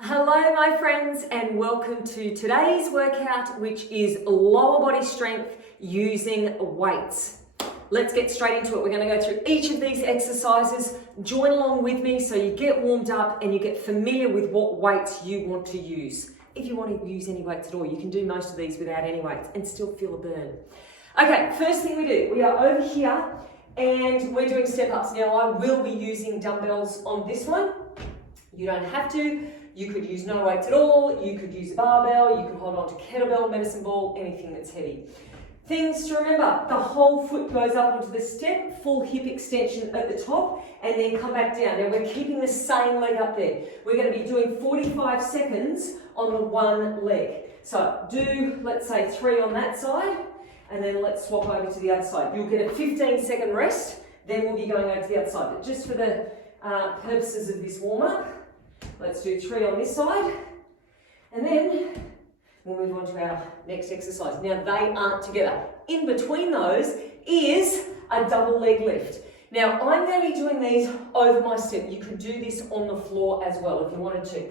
Hello my friends and welcome to today's workout, which is lower body strength using weights. Let's get straight into it. We're going to go through each of these exercises. Join along with me so you get warmed up and you get familiar with what weights you want to use. If you want to use any weights at all, you can do most of these without any weights and still feel a burn. Okay, first thing we do, we are over here and we're doing step ups. Now I will be using dumbbells on this one. You don't have to. You could use no weights at all, you could use a barbell, you could hold on to kettlebell, medicine ball, anything that's heavy. Things to remember, the whole foot goes up onto the step, full hip extension at the top, and then come back down. Now we're keeping the same leg up there. We're going to be doing 45 seconds on the one leg. So do, let's say 3 on that side, and then let's swap over to the other side. You'll get a 15-second rest, then we'll be going over to the other side. But just for the purposes of this warm-up, let's do 3 on this side, and then we'll move on to our next exercise. Now they aren't together. In between those is a double leg lift. Now I'm going to be doing these over my step. You could do this on the floor as well if you wanted to.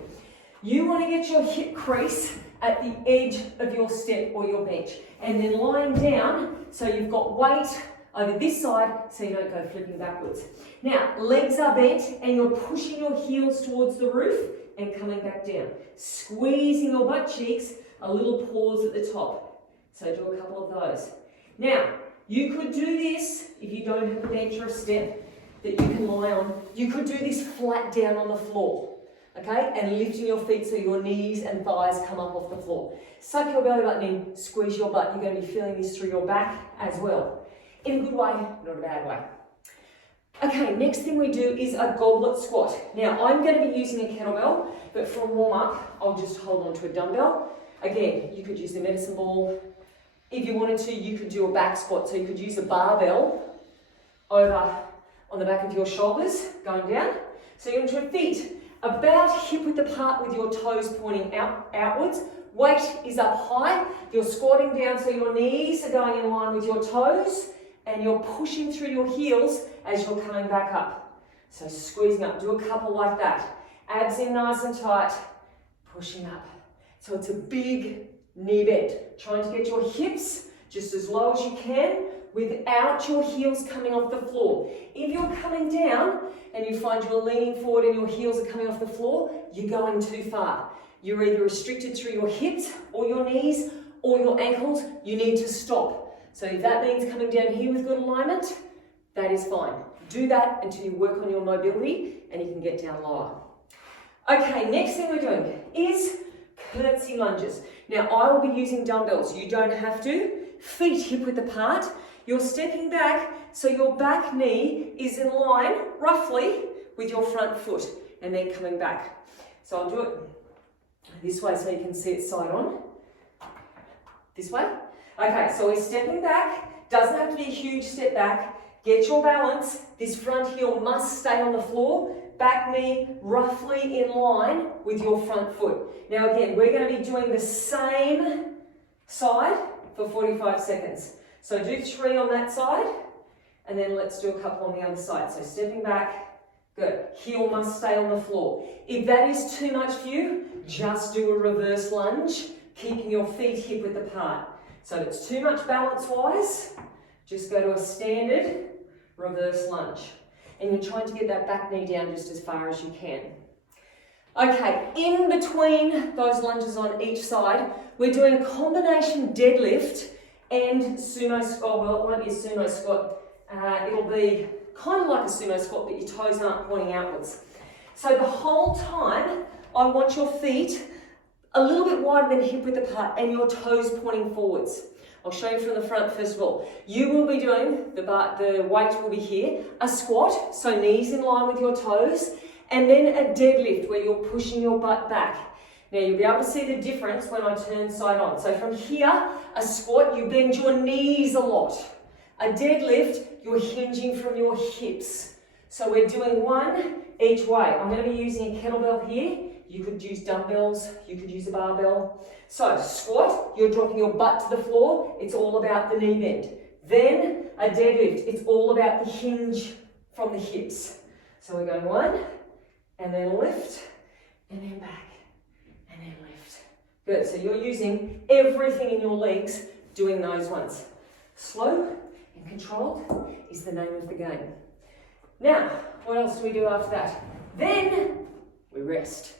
You want to get your hip crease at the edge of your step or your bench, and then lying down so you've got weight over this side so you don't go flipping backwards. Now, legs are bent and you're pushing your heels towards the roof and coming back down. Squeezing your butt cheeks, a little pause at the top. So do a couple of those. Now, you could do this if you don't have a bench or a step that you can lie on. You could do this flat down on the floor, okay? And lifting your feet so your knees and thighs come up off the floor. Suck your belly button in, squeeze your butt. You're going to be feeling this through your back as well. In a good way, not a bad way. Okay, next thing we do is a goblet squat. Now, I'm going to be using a kettlebell, but for a warm-up, I'll just hold on to a dumbbell. Again, you could use the medicine ball. If you wanted to, you could do a back squat. So you could use a barbell over on the back of your shoulders, going down. So you're onto your feet, about hip-width apart with your toes pointing outwards. Weight is up high. You're squatting down so your knees are going in line with your toes, and you're pushing through your heels as you're coming back up. So squeezing up, do a couple like that. Abs in nice and tight, pushing up. So it's a big knee bend. Trying to get your hips just as low as you can without your heels coming off the floor. If you're coming down and you find you're leaning forward and your heels are coming off the floor, you're going too far. You're either restricted through your hips or your knees or your ankles. You need to stop. So if that means coming down here with good alignment, that is fine. Do that until you work on your mobility and you can get down lower. Okay, next thing we're doing is curtsy lunges. Now I will be using dumbbells. You don't have to. Feet hip width apart. You're stepping back so your back knee is in line roughly with your front foot and then coming back. So I'll do it this way so you can see it side on. This way. Okay, so we're stepping back. Doesn't have to be a huge step back. Get your balance. This front heel must stay on the floor. Back knee roughly in line with your front foot. Now again, we're going to be doing the same side for 45 seconds. So do 3 on that side, and then let's do a couple on the other side. So stepping back, good. Heel must stay on the floor. If that is too much for you, just do a reverse lunge, keeping your feet hip width apart. So if it's too much balance-wise, just go to a standard reverse lunge. And you're trying to get that back knee down just as far as you can. Okay, in between those lunges on each side, we're doing a combination deadlift and sumo squat. Well, it won't be a sumo squat. It'll be kind of like a sumo squat, but your toes aren't pointing outwards. So the whole time, I want your feet a little bit wider than hip width apart and your toes pointing forwards. I'll show you from the front first of all. You will be doing, the weight will be here, a squat, so knees in line with your toes, and then a deadlift where you're pushing your butt back. Now you'll be able to see the difference when I turn side on. So from here, a squat, you bend your knees a lot. A deadlift, you're hinging from your hips. So we're doing one each way. I'm going to be using a kettlebell here. You could use dumbbells, you could use a barbell. So squat, you're dropping your butt to the floor. It's all about the knee bend. Then a deadlift, it's all about the hinge from the hips. So we're going 1, and then lift, and then back. Good, so you're using everything in your legs doing those ones. Slow and controlled is the name of the game. Now, what else do we do after that? Then we rest.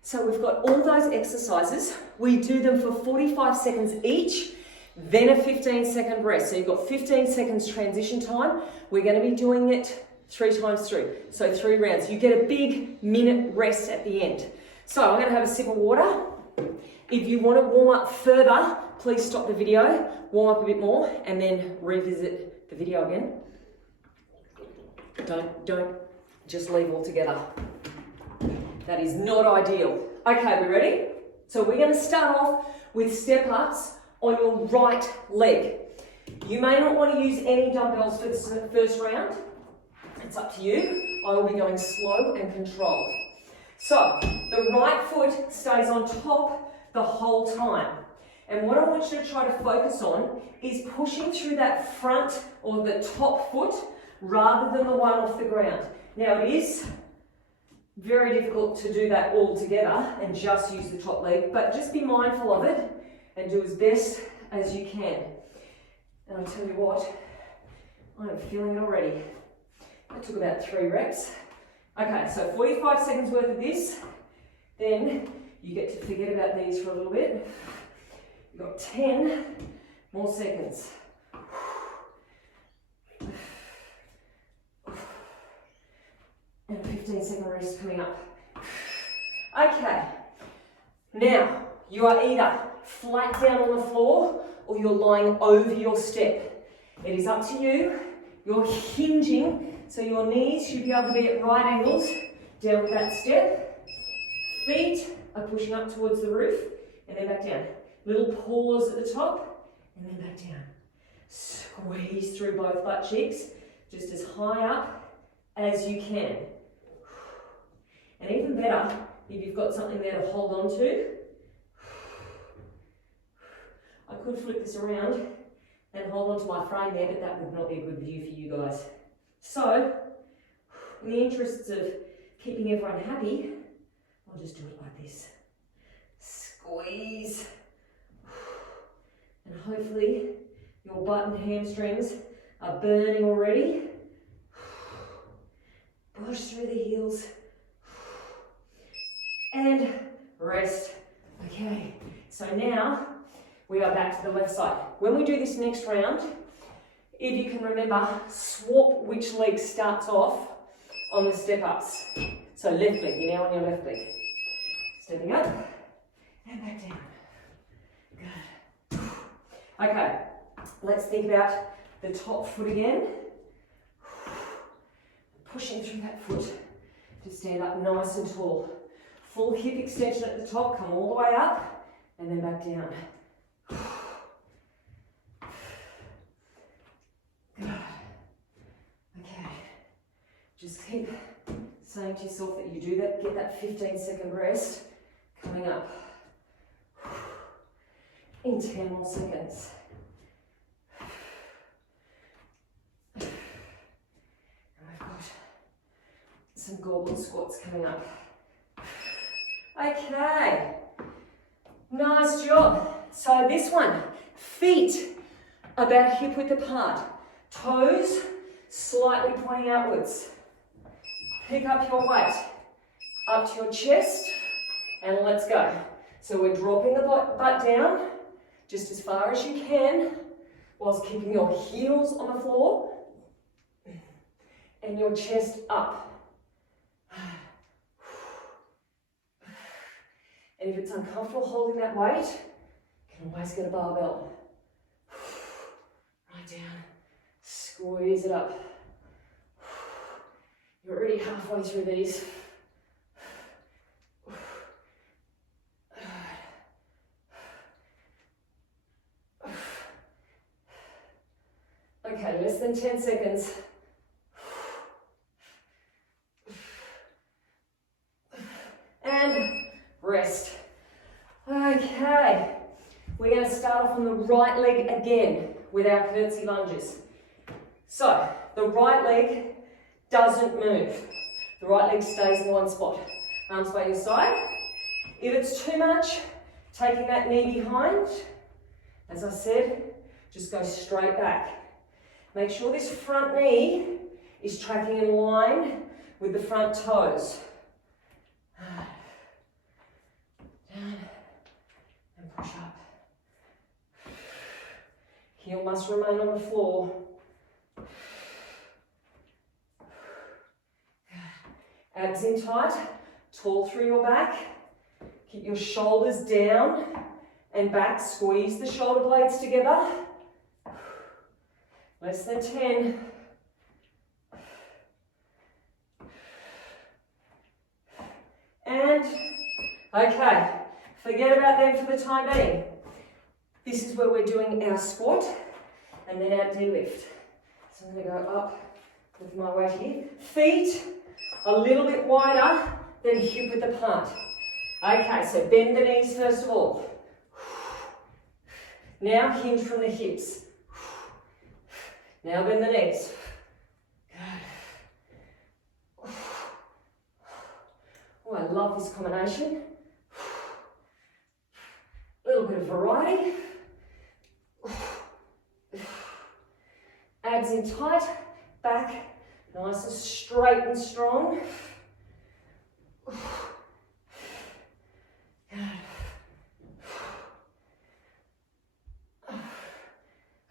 So we've got all those exercises. We do them for 45 seconds each, then a 15-second rest. So you've got 15 seconds transition time. We're going to be doing it 3 times through. So 3 rounds. You get a big minute rest at the end. So I'm going to have a sip of water. If you want to warm up further, please stop the video, warm up a bit more, and then revisit the video again. Don't just leave altogether. That is not ideal. Okay, we ready? So we're going to start off with step ups on your right leg. You may not want to use any dumbbells for this first round. It's up to you. I will be going slow and controlled. So the right foot stays on top the whole time. And what I want you to try to focus on is pushing through that front or the top foot rather than the one off the ground. Now it is very difficult to do that all together and just use the top leg, but just be mindful of it and do as best as you can. And I tell you what, I am feeling it already. That took about 3 reps. Okay, so 45 seconds worth of this, then you get to forget about these for a little bit. You've got 10 more seconds. And a 15-second rest coming up. Okay, now you are either flat down on the floor or you're lying over your step. It is up to you. You're hinging, so your knees should be able to be at right angles down with that step. Feet are pushing up towards the roof and then back down. Little pause at the top and then back down. Squeeze through both butt cheeks, just as high up as you can. And even better, if you've got something there to hold on to. I could flip this around and hold on to my frame there, but that would not be a good view for you guys. So, in the interests of keeping everyone happy, I'll just do it like this. Squeeze. And hopefully your butt and hamstrings are burning already. Push through the heels. And rest. Okay, so now we are back to the left side. When we do this next round, if you can remember, swap which leg starts off on the step ups. So left leg, you're now on your left leg. Stepping up and back down. Good. Okay, let's think about the top foot again. Pushing through that foot to stand up nice and tall. Full hip extension at the top, come all the way up and then back down. Good. Okay, just keep saying to yourself that you do that, get that 15-second rest coming up in 10 more seconds. And we've got some goblet squats coming up. Okay, nice job. So this one, feet about hip width apart, toes slightly pointing outwards. Pick up your weight up to your chest and let's go. So we're dropping the butt down just as far as you can whilst keeping your heels on the floor and your chest up. And if it's uncomfortable holding that weight, you can always get a barbell. Right down, squeeze it up. You're already halfway through these. Okay, less than 10 seconds. And rest. Okay, we're going to start off on the right leg again with our curtsy lunges. So, the right leg doesn't move. The right leg stays in one spot. Arms by your side. If it's too much, Taking that knee behind. As I said, just go straight back. Make sure this front knee is tracking in line with the front toes. Down and push up. Heel must remain on the floor. Abs in tight, tall through your back. Keep your shoulders down and back. Squeeze the shoulder blades together. Less than 10. And, okay, forget about them for the time being. This is where we're doing our squat and then our deadlift. So I'm going to go up with my weight here. Feet a little bit wider than hip width apart. Okay, so bend the knees first of all. Now hinge from the hips. Now bend the knees. Good. Oh, I love this combination. A little bit of variety. Abs in tight, back nice and straight and strong.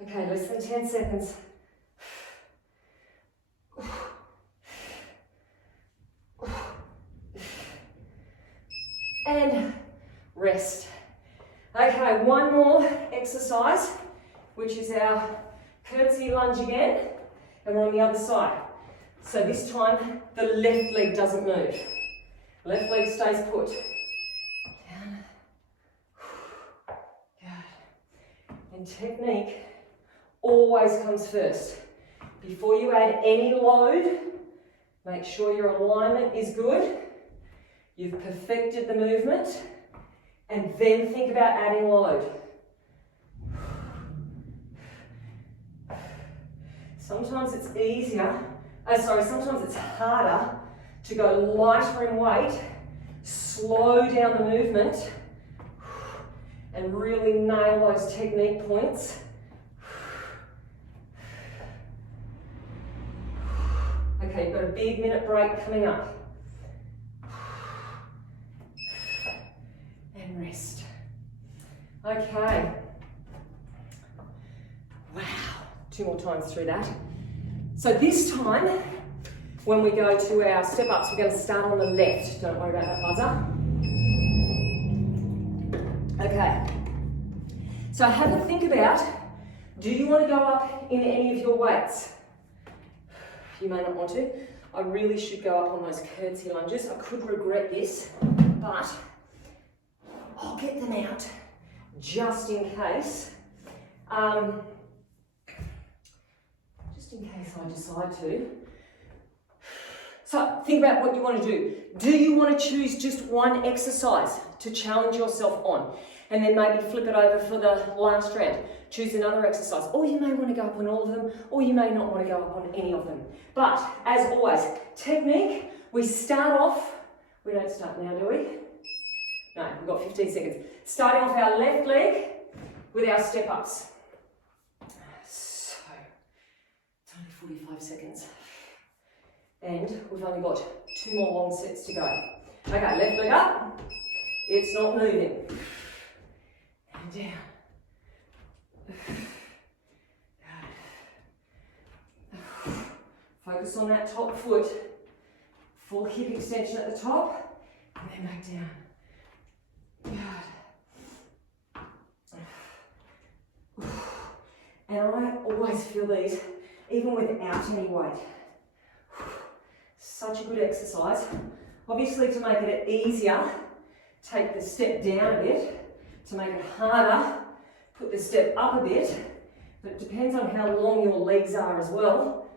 Okay, less than 10 seconds. And rest. Okay, one more exercise, which is our curtsy lunge again, and we're on the other side. So this time, the left leg doesn't move. Left leg stays put. Down. Good. And technique always comes first. Before you add any load, make sure your alignment is good. You've perfected the movement, and then think about adding load. Sometimes it's sometimes it's harder to go lighter in weight, slow down the movement, and really nail those technique points. Okay, you've got a big minute break coming up. And rest. Okay. Wow. 2 more times through that. So this time, when we go to our step-ups, we're going to start on the left. Don't worry about that buzzer. Okay. So have a think about, do you want to go up in any of your weights? You may not want to. I really should go up on those curtsy lunges. I could regret this, but I'll get them out just in case. Just in case I decide to. So think about what you want to do. Do you want to choose just one exercise to challenge yourself on, and then maybe flip it over for the last round? Choose another exercise. Or you may want to go up on all of them, or you may not want to go up on any of them. But as always, technique, we start off, we don't start now, do we? No, we've got 15 seconds. Starting off our left leg with our step-ups. So, it's only 45 seconds. And we've only got 2 more long sets to go. Okay, left leg up. It's not moving. And down. Focus on that top foot. Full hip extension at the top. And then back down. Good. And I always feel these, even without any weight. Such a good exercise. Obviously, to make it easier, take the step down a bit. To make it harder, put the step up a bit. But it depends on how long your legs are as well.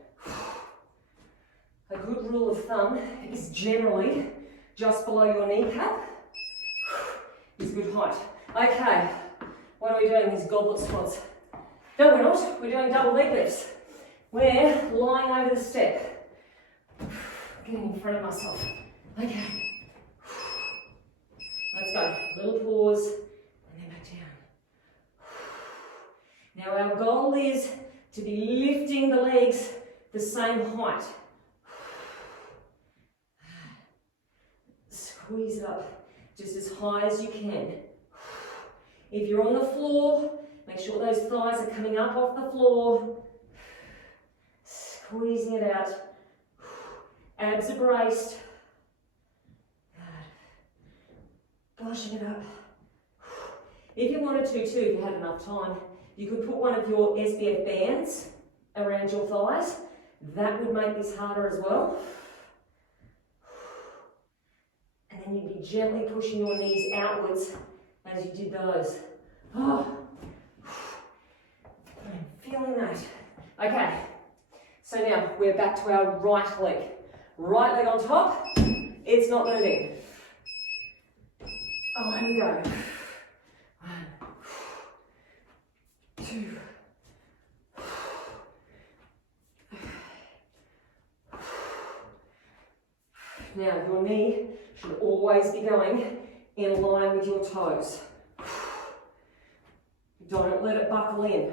A good rule of thumb is generally just below your kneecap is good height. Okay, what are we doing? These goblet squats. No, we're not. We're doing double leg lifts. We're lying over the step. Getting in front of myself. Okay. Let's go. Little pause Now our goal is to be lifting the legs the same height. Squeeze it up just as high as you can. If you're on the floor, make sure those thighs are coming up off the floor. Squeezing it out. Abs are braced. Pushing it up. If you wanted to too, if you had enough time, you could put one of your SBF bands around your thighs. That would make this harder as well. And then you'd be gently pushing your knees outwards as you did those. Oh, I'm feeling that. Okay, so now we're back to our right leg. Right leg on top, it's not moving. Oh, here we go. 1, 2. Now your knee should always be going in line with your toes. Don't let it buckle in.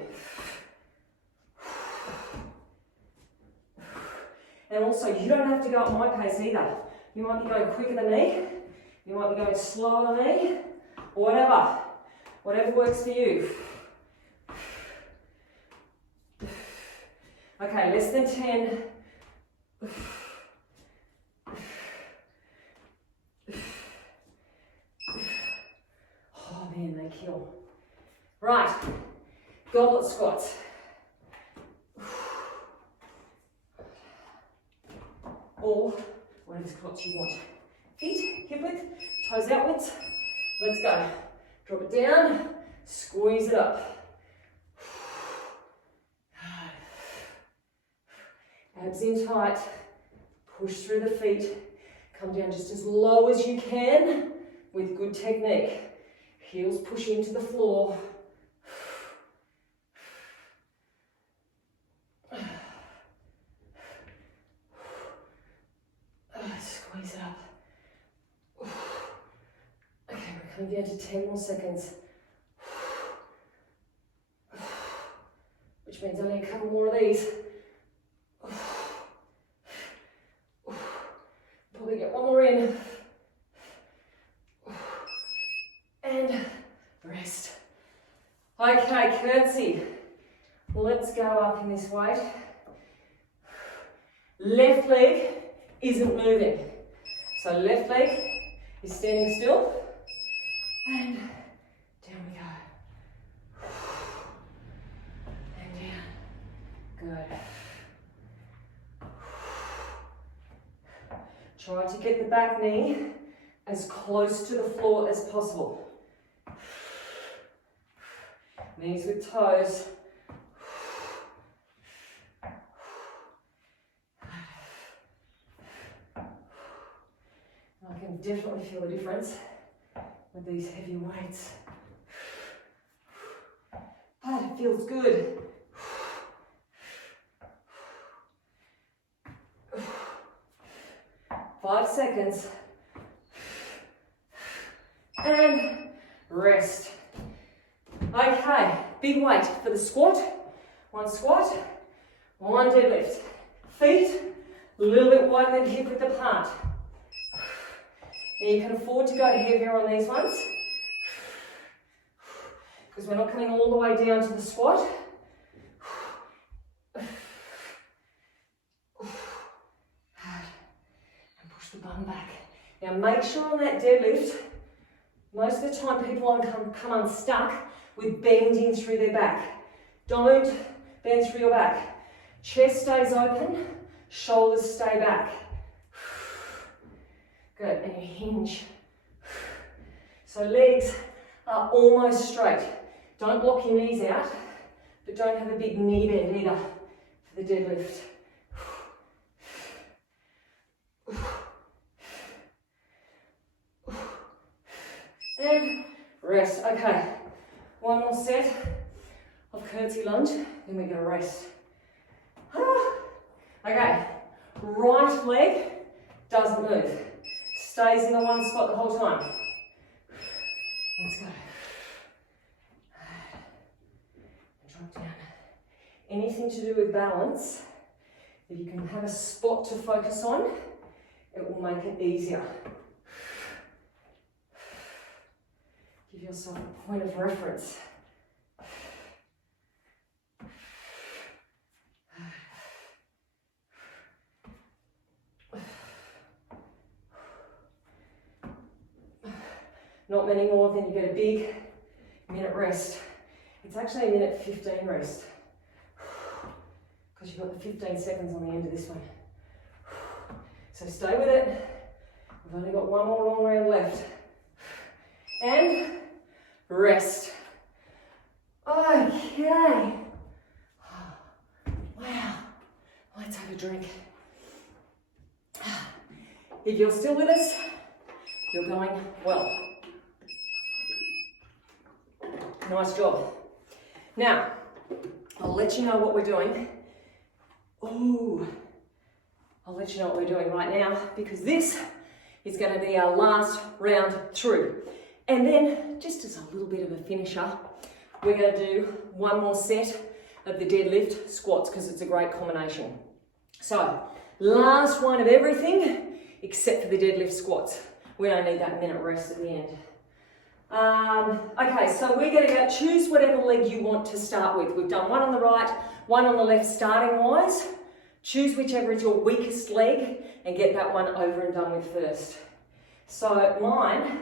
And also, you don't have to go at my pace either. You might be going quicker than me. You might be going slower than me. Whatever. Whatever works for you. Okay, less than 10. Oh man, they kill. Right, goblet squats. Or whatever squats you want. Feet, hip width, toes outwards. Let's go. Drop it down, squeeze it up. Abs in tight, push through the feet. Come down just as low as you can with good technique. Heels push into the floor. Squeeze it up. Okay, we're coming down to 10 more seconds. Which means only a couple more of these. Probably get one more in. And rest. Okay, curtsy. Let's go up in this weight. Left leg isn't moving. So left leg is standing still. And down we go. And down. Good. Try to get the back knee as close to the floor as possible. Knees with toes. I can definitely feel the difference with these heavy weights. But it feels good. 5 seconds. And rest. Okay, big weight for the squat. 1 squat, 1 deadlift. Feet a little bit wider than hip width apart. And you can afford to go heavier on these ones because we're not coming all the way down to the squat. And push the bum back. Now make sure on that deadlift, most of the time people come unstuck with bending through their back. Don't bend through your back. Chest stays open, shoulders stay back. Good, and you hinge. So legs are almost straight. Don't lock your knees out, but don't have a big knee bend either for the deadlift. And rest. Okay, 1 more set of curtsy lunge, then we're gonna rest. Okay, right leg doesn't move. Stays in the one spot the whole time. Let's go. And drop down. anything to do with balance, if you can have a spot to focus on, it will make it easier. Give yourself a point of reference. Not many more, then you get a big minute rest. It's actually a minute 15 rest, because you've got the 15 seconds on the end of this one. So stay with it. We've only got one more long round left. And rest. Okay. Wow. Let's have a drink. If you're still with us, you're going well. Nice job. Now, I'll let you know what we're doing. Ooh, I'll let you know what we're doing right now, because this is going to be our last round through. And then, just as a little bit of a finisher, we're going to do one more set of the deadlift squats, because it's a great combination. So, last one of everything except for the deadlift squats. We don't need that minute rest at the end. Okay, so we're going to choose whatever leg you want to start with. We've done one on the right, one on the left starting wise. Choose whichever is your weakest leg and get that one over and done with first. So mine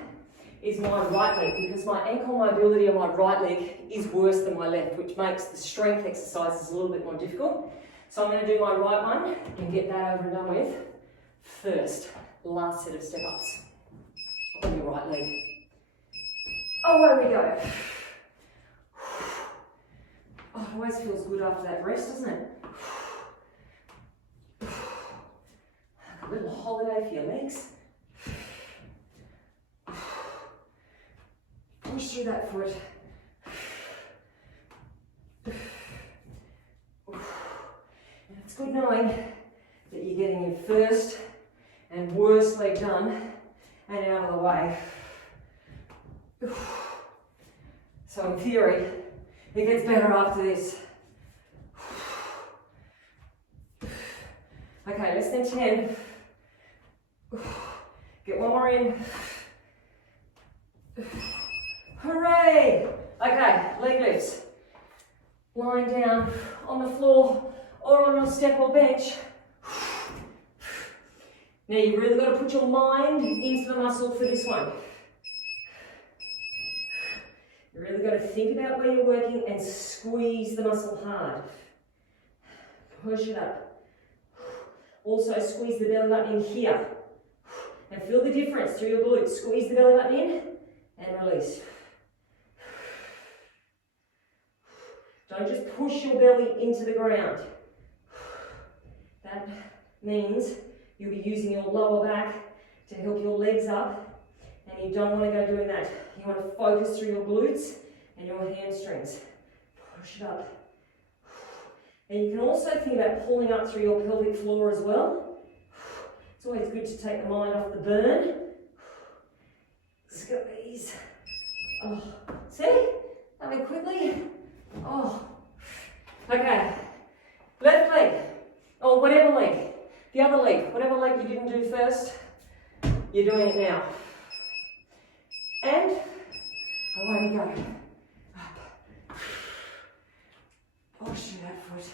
is my right leg, because my ankle mobility on my right leg is worse than my left, which makes the strength exercises a little bit more difficult. So I'm going to do my right one and get that over and done with first. Last set of step-ups on your right leg. Away we go. Oh, it always feels good after that rest, doesn't it? A little holiday for your legs. Push through that foot. And it's good knowing that you're getting your first and worst leg done and out of the way. So in theory, it gets better after this. Okay, less than 10. Get one more in. Hooray! Okay, leg lifts. Lying down on the floor or on your step or bench. Now you've really got to put your mind into the muscle for this one. You really got to think about where you're working and squeeze the muscle hard. Push it up. Also squeeze the belly button in here. And feel the difference through your glutes. Squeeze the belly button in and release. Don't just push your belly into the ground. That means you'll be using your lower back to help your legs up. And you don't want to go doing that. You want to focus through your glutes and your hamstrings. Push it up. And you can also think about pulling up through your pelvic floor as well. It's always good to take the mind off the burn. Squeeze. Oh, see? That went quickly. Oh. Okay. Left leg. Or whatever leg. The other leg. Whatever leg you didn't do first, you're doing it now. And away we go. Up. Push through that foot.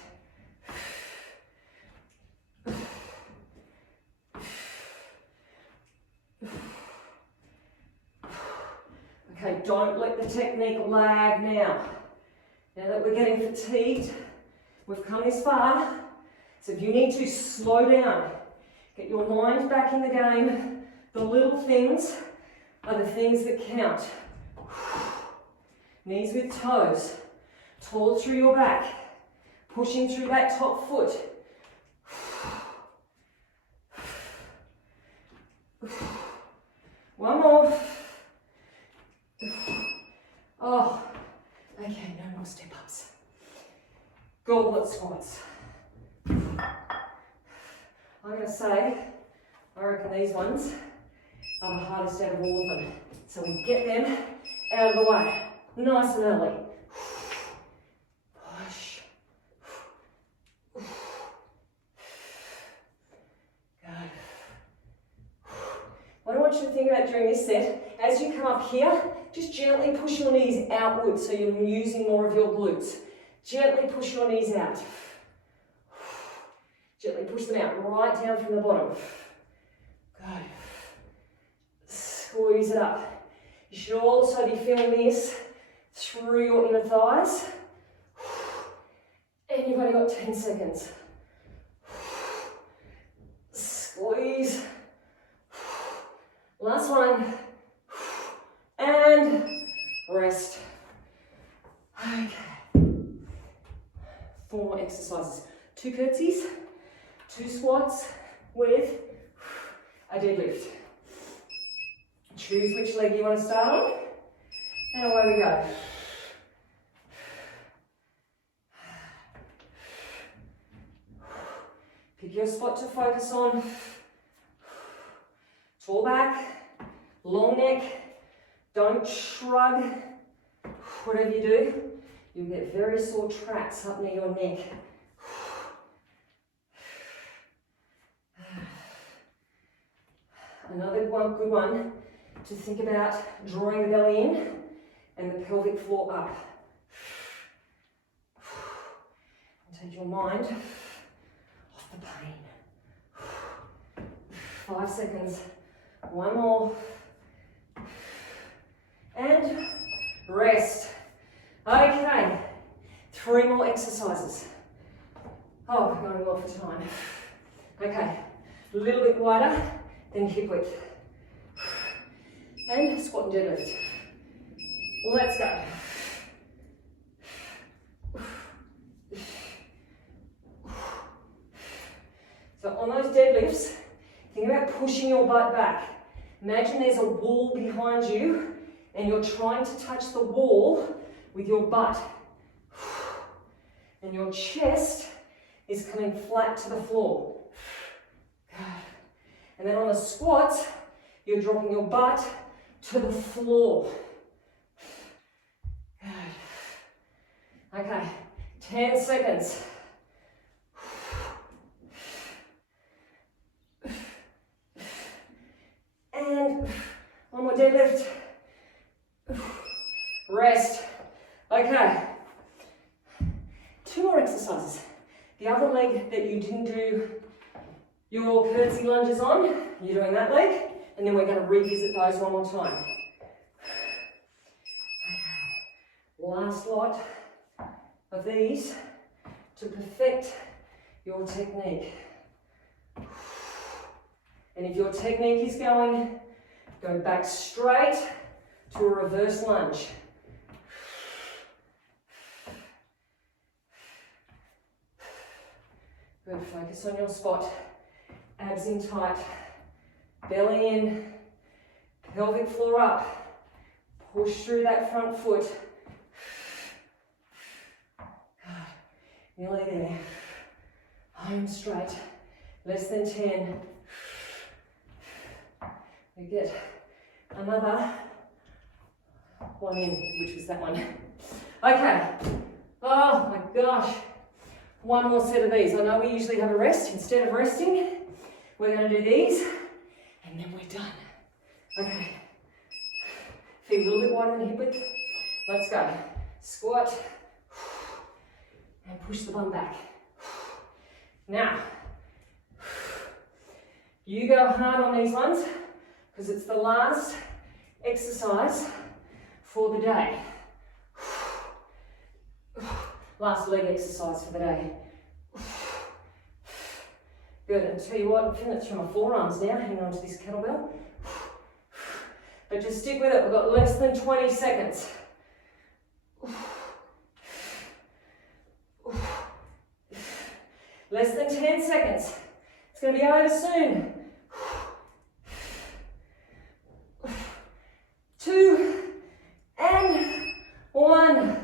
Okay, don't let the technique lag now. Now that we're getting fatigued, we've come this far. So if you need to slow down, get your mind back in the game. The little things are the things that count. Knees with toes, tall through your back, pushing through that top foot. One more. Oh, okay, no more step ups. Goblet squats. I'm going to say, I reckon these ones are the hardest out of all of them. So we get them out of the way, nice and early. Push. want you to think about during this set, as you come up here, just gently push your knees outwards so you're using more of your glutes. Gently push your knees out. Gently push them out, right down from the bottom. Good. Squeeze it up. You should also be feeling this through your inner thighs. And you've only got 10 seconds. Squeeze. Last one. And rest. Okay. 4 more exercises. 2 curtsies, 2 squats with a deadlift. Choose which leg you want to start on, and away we go. Pick your spot to focus on. Tall back, long neck, don't shrug. Whatever you do, you'll get very sore traps up near your neck. Another good one to think about drawing the belly in and the pelvic floor up. And take your mind off the pain. 5 seconds. 1 more. And rest. Okay. 3 more exercises. Oh, we're going well for time. Okay. A little bit wider than hip width. And squat and deadlift. Let's go. So on those deadlifts, think about pushing your butt back. Imagine there's a wall behind you and you're trying to touch the wall with your butt. And your chest is coming flat to the floor. Good. And then on the squats, you're dropping your butt to the floor. Good. Okay, 10 seconds. And 1 more deadlift. Rest. Okay. 2 more exercises. The other leg that you didn't do your curtsy lunges on, you're doing that leg, and then we're going to revisit those 1 more time. Last lot of these to perfect your technique. And if your technique is going, go back straight to a reverse lunge. Good, focus on your spot. Abs in tight, belly in, pelvic floor up. Push through that front foot. Good, nearly there. Home straight, less than 10. We get another one in, which was that one. Okay, oh my gosh. 1 more set of these. I know we usually have a rest. Instead of resting, we're going to do these, and then we're done. Okay. Feet a little bit wider than hip width. Let's go. Squat, and push the bum back. Now, you go hard on these ones, because it's the last exercise for the day. Last leg exercise for the day. Good, and tell you what, I'm feeling it through my forearms now, hanging on to this kettlebell. But just stick with it, we've got less than 20 seconds. Less than 10 seconds. It's going to be over soon. 2 and 1.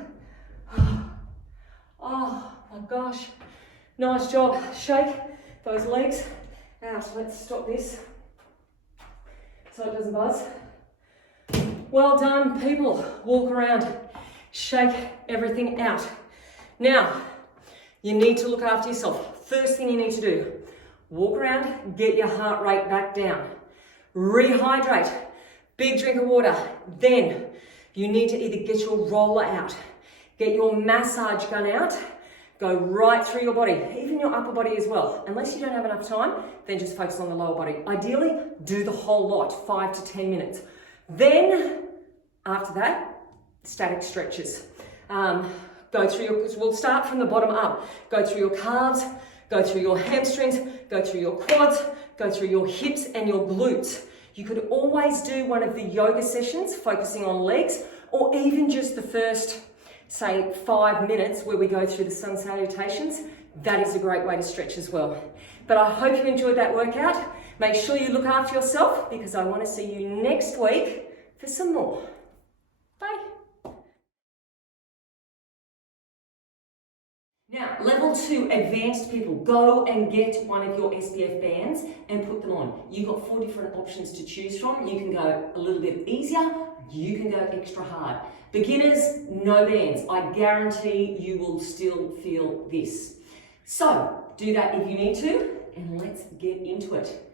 Oh my gosh. Nice job. Shake those legs out. Let's stop this so it doesn't buzz. Well done, people. Walk around. Shake everything out. Now, you need to look after yourself. First thing you need to do, walk around, get your heart rate back down. Rehydrate. Big drink of water. Then you need to either get your roller out, get your massage gun out, go right through your body, even your upper body as well. Unless you don't have enough time, then just focus on the lower body. Ideally, do the whole lot, 5 to 10 minutes. Then, after that, static stretches. Go through your, we'll start from the bottom up. Go through your calves, go through your hamstrings, go through your quads, go through your hips and your glutes. You could always do one of the yoga sessions focusing on legs, or even just the first, say, 5 minutes where we go through the sun salutations. That is a great way to stretch as well. But I hope you enjoyed that workout. Make sure you look after yourself, because I want to see you next week for some more. Bye. Now, level 2 advanced people, go and get one of your SBF bands and put them on. You've got 4 different options to choose from. You can go a little bit easier, you can go extra hard. Beginners, no bands. I guarantee you will still feel this. So, do that if you need to, and let's get into it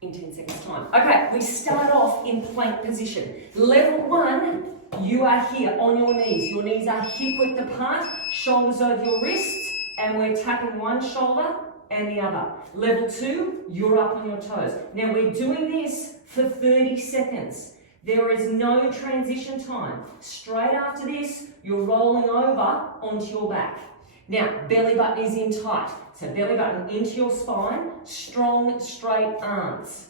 in 10 seconds time. Okay, we start off in plank position. Level 1, you are here on your knees. Your knees are hip width apart, shoulders over your wrists, and we're tapping one shoulder and the other. Level 2, you're up on your toes. Now we're doing this for 30 seconds. There is no transition time. Straight after this, you're rolling over onto your back. Now, belly button is in tight. So belly button into your spine, strong, straight arms.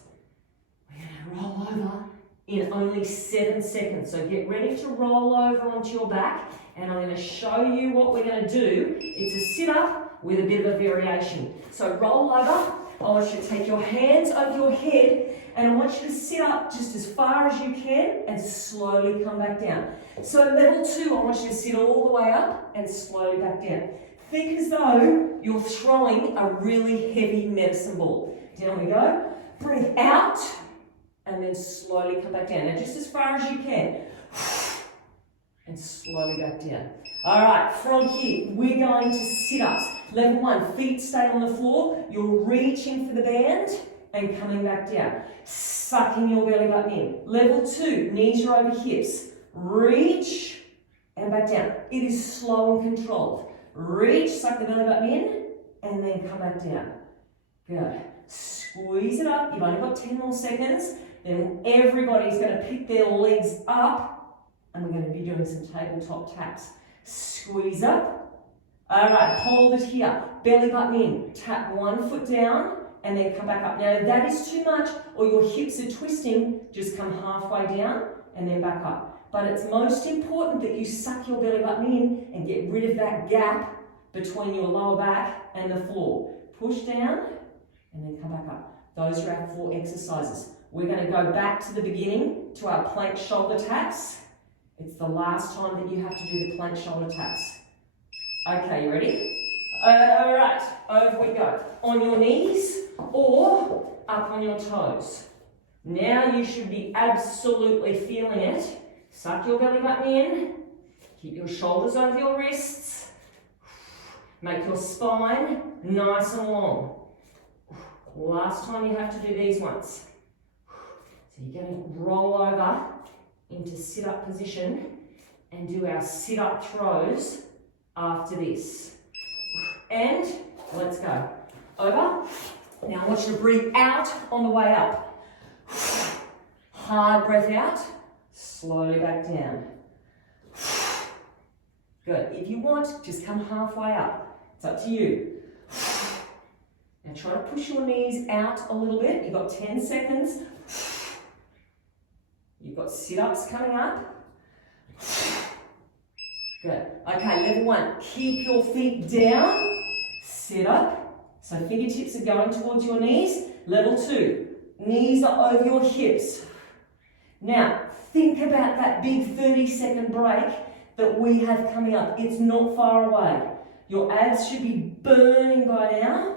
We're going to roll over in only 7 seconds. So get ready to roll over onto your back, and I'm going to show you what we're going to do. It's a sit-up with a bit of a variation. So roll over. I want you to take your hands over your head, and I want you to sit up just as far as you can and slowly come back down. So level 2, I want you to sit all the way up and slowly back down. Think as though you're throwing a really heavy medicine ball. Down we go. Breathe out and then slowly come back down. Now just as far as you can. And slowly back down. All right, from here, we're going to sit-ups. Level 1, feet stay on the floor. You're reaching for the band and coming back down. Sucking your belly button in. Level 2, knees are over hips. Reach and back down. It is slow and controlled. Reach, suck the belly button in, and then come back down. Good. Squeeze it up. You've only got 10 more seconds. Then everybody's going to pick their legs up, and we're going to be doing some tabletop taps. Squeeze up. All right, hold it here. Belly button in. Tap one foot down, and then come back up. Now, if that is too much, or your hips are twisting, just come halfway down, and then back up. But it's most important that you suck your belly button in and get rid of that gap between your lower back and the floor. Push down and then come back up. Those are our 4 exercises. We're going to go back to the beginning to our plank shoulder taps. It's the last time that you have to do the plank shoulder taps. Okay, you ready? All right, over we go. On your knees or up on your toes. Now you should be absolutely feeling it. Suck your belly button in, keep your shoulders over your wrists, make your spine nice and long. Last time you have to do these ones. So you're going to roll over into sit-up position and do our sit-up throws after this. And let's go. Over. Now I want you to breathe out on the way up. Hard breath out. Slowly back down. Good. If you want, just come halfway up. It's up to you. Now try to push your knees out a little bit. You've got 10 seconds. You've got sit-ups coming up. Good. Okay, level 1. Keep your feet down. Sit up. So fingertips are going towards your knees. Level 2. Knees are over your hips. Now, think about that big 30-second break that we have coming up. It's not far away. Your abs should be burning by now.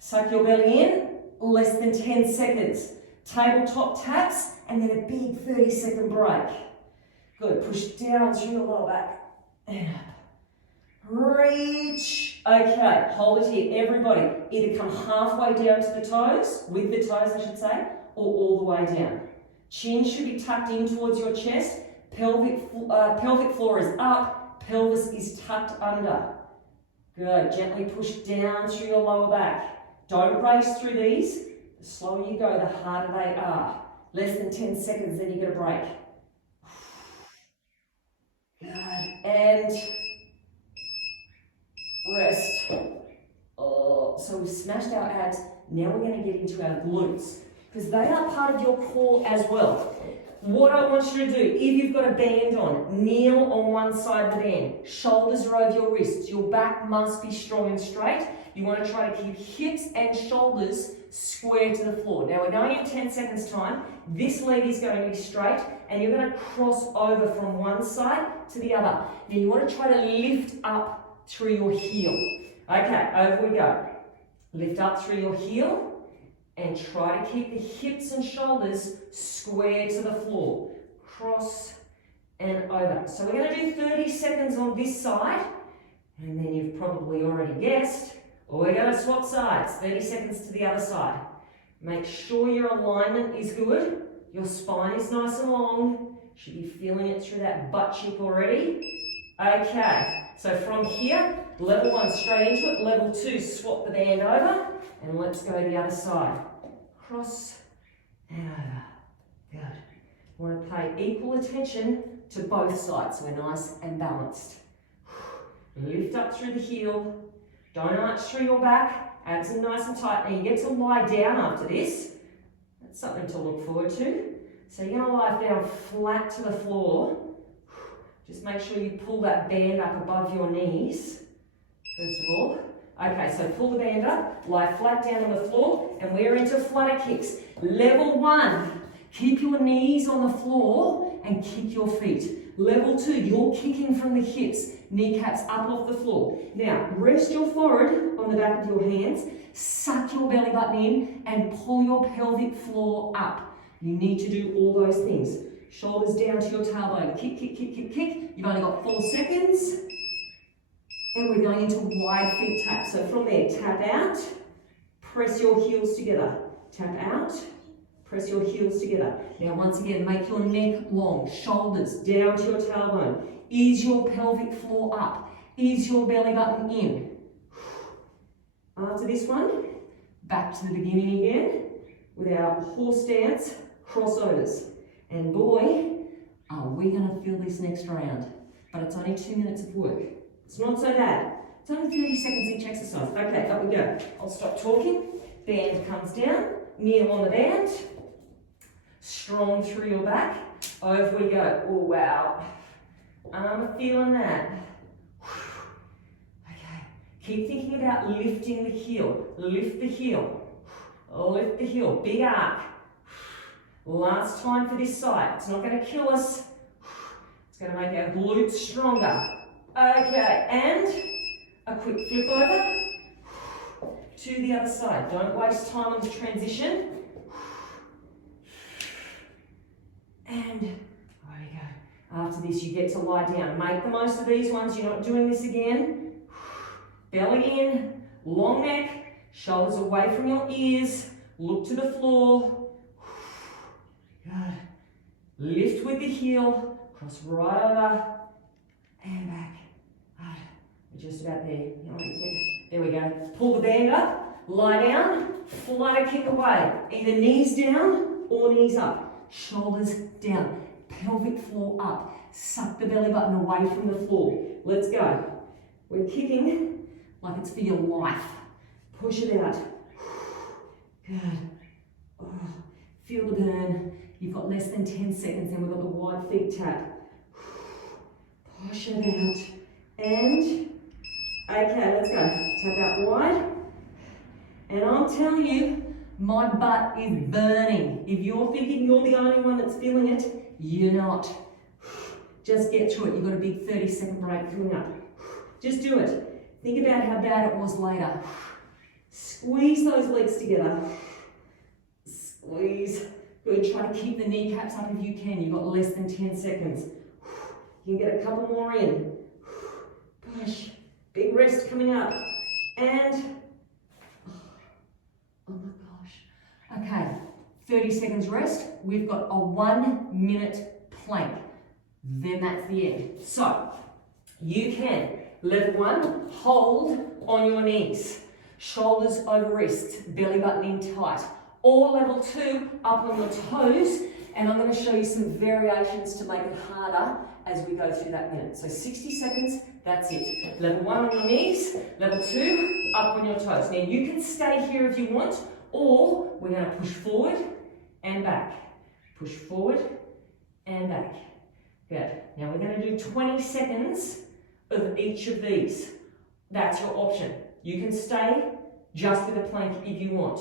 Suck your belly in, less than 10 seconds. Tabletop taps, and then a big 30-second break. Good, push down through your lower back. And up. Reach Okay, hold it here, everybody. Either come halfway down to the toes, with the toes I should say, or all the way down. Chin should be tucked in towards your chest. Pelvic floor is up, pelvis is tucked under. Good, gently push down through your lower back. Don't race through these. The slower you go, the harder they are. Less than 10 seconds, then you get a break. Good, and rest. Oh, so we've smashed our abs. Now we're going to get into our glutes, because they are part of your core as well. What I want you to do, if you've got a band on, kneel on one side of the band. Shoulders are over your wrists. Your back must be strong and straight. You want to try to keep hips and shoulders square to the floor. Now we're going in 10 seconds time. This leg is going to be straight and you're going to cross over from one side to the other. Now you want to try to lift up through your heel. Okay, over we go. Lift up through your heel. And try to keep the hips and shoulders square to the floor. Cross and over. So we're going to do 30 seconds on this side. And then you've probably already guessed, we're going to swap sides. 30 seconds to the other side. Make sure your alignment is good. Your spine is nice and long. Should be feeling it through that butt cheek already. Okay, so from here, level 1 straight into it. Level 2, swap the band over. And let's go the other side. Cross and over. Good. You want to pay equal attention to both sides so we're nice and balanced. Lift up through the heel. Don't arch through your back. Abs are nice and tight. Now you get to lie down after this. That's something to look forward to. So you're going to lie down flat to the floor. Just make sure you pull that band up above your knees, first of all. Okay, so pull the band up, lie flat down on the floor, and we're into flutter kicks. Level 1, keep your knees on the floor and kick your feet. Level 2, you're kicking from the hips, kneecaps up off the floor. Now, rest your forehead on the back of your hands, suck your belly button in, and pull your pelvic floor up. You need to do all those things. Shoulders down to your tailbone. Kick, kick, kick, kick, kick. You've only got 4 seconds. And we're going into wide feet tap. So from there, tap out, press your heels together. Tap out, press your heels together. Now once again, make your neck long, shoulders down to your tailbone. Ease your pelvic floor up. Ease your belly button in. After this one, back to the beginning again with our horse dance crossovers. And boy, are we going to feel this next round. But it's only 2 minutes of work. It's not so bad. It's only 30 seconds each exercise. Okay, up we go. I'll stop talking. Band comes down. Kneel on the band. Strong through your back. Over we go. Oh, wow. I'm feeling that. Okay. Keep thinking about lifting the heel. Lift the heel. Lift the heel. Big arc. Last time for this side. It's not going to kill us. It's going to make our glutes stronger. Okay, and a quick flip over to the other side. Don't waste time on the transition. And there we go. After this, you get to lie down. Make the most of these ones. You're not doing this again. Belly in, long neck, shoulders away from your ears. Look to the floor. Good. Lift with the heel. Cross right over and back. We're just about there. There we go. Pull the band up, lie down, flutter kick away. Either knees down or knees up. Shoulders down, pelvic floor up. Suck the belly button away from the floor. Let's go. We're kicking like it's for your life. Push it out. Good. Oh, feel the burn. You've got less than 10 seconds, then we've got the wide feet tap. Push it out. And, okay, let's go. Tap out wide. And I'm telling you, my butt is burning. If you're thinking you're the only one that's feeling it, you're not. Just get through it. You've got a big 30-second break coming up. Just do it. Think about how bad it was later. Squeeze those legs together. Squeeze. Good. Try to keep the kneecaps up if you can. You've got less than 10 seconds. You can get a couple more in. Push. Big rest coming up. and, oh my gosh. Okay, 30 seconds rest. We've got a 1 minute plank. Then that's the end. So, you can, level 1, hold on your knees. Shoulders over wrists, belly button in tight. Or level 2, up on your toes. And I'm going to show you some variations to make it harder as we go through that minute. So 60 seconds, that's it. Level 1 on your knees, level 2, up on your toes. Now you can stay here if you want, or we're going to push forward and back. Push forward and back. Good. Now we're going to do 20 seconds of each of these. That's your option. You can stay just with a plank if you want.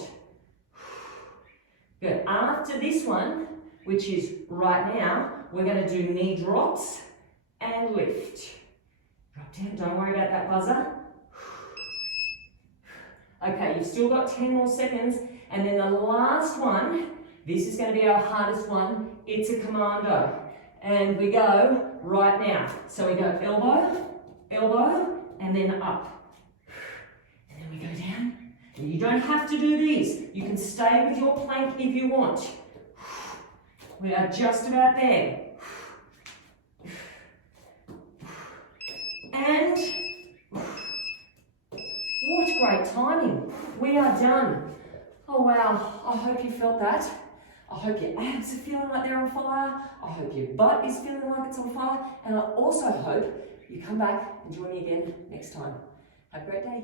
Good. After this one, which is right now, we're going to do knee drops and lift. Drop down, don't worry about that buzzer. Okay, you've still got 10 more seconds, and then the last one, this is going to be our hardest one, it's a commando. And we go right now. So we go elbow, elbow, and then up. And then we go down. And you don't have to do these. You can stay with your plank if you want. We are just about there. And what great timing. We are done. Oh wow, I hope you felt that. I hope your abs are feeling like they're on fire. I hope your butt is feeling like it's on fire. And I also hope you come back and join me again next time. Have a great day.